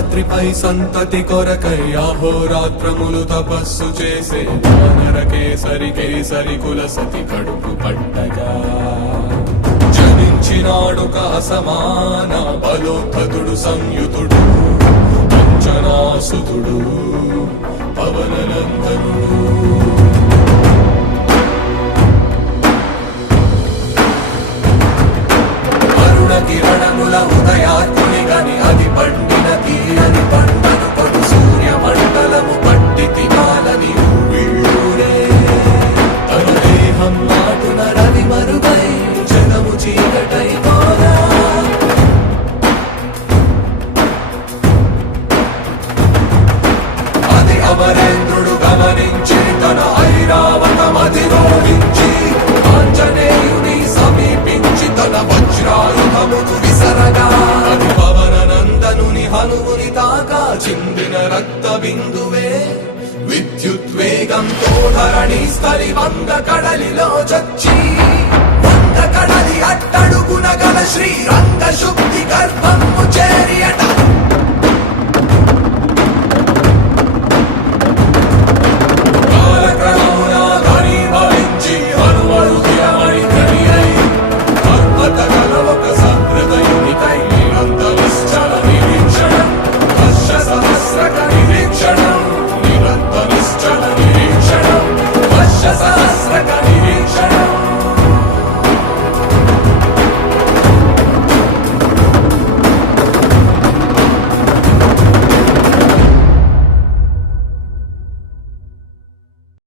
రాత్రిపై సంతతి కొరకై అహోరాత్రములు తపస్సు చేసే వానర కేసరి కేసరి కులసతి కడుపు పట్టగా జనించినాడొక అసమాన బలోద్ధతుడు సంయుతుడు అంజనాసుతుడు పవననందనుడు. కిరణముల ఉదయాత్ముని గని అది పండిన తీరని పంటను కొడు సూర్య మండలము పట్టి తినాలని ఊళ్ళూరే తన దేహం నాటున రవి మరుగై జగము చీకటై పోరా. అది అమరేంద్రుడు గమనించి తన ఐరావతమధిరోహించి ఆంజనేయుని సమీపించి తన వజ్రాయుధమును విసరగా అది పవననందనుని హనుముని తాకా చిందిన రక్త బిందువే విద్యుద్వేగంతో ధరణి స్థలి వంగ కడలిలో చచ్చి వంగ కడలి అట్టడుగున గల శ్రీరంగ శుద్ధి గర్భము చేరియట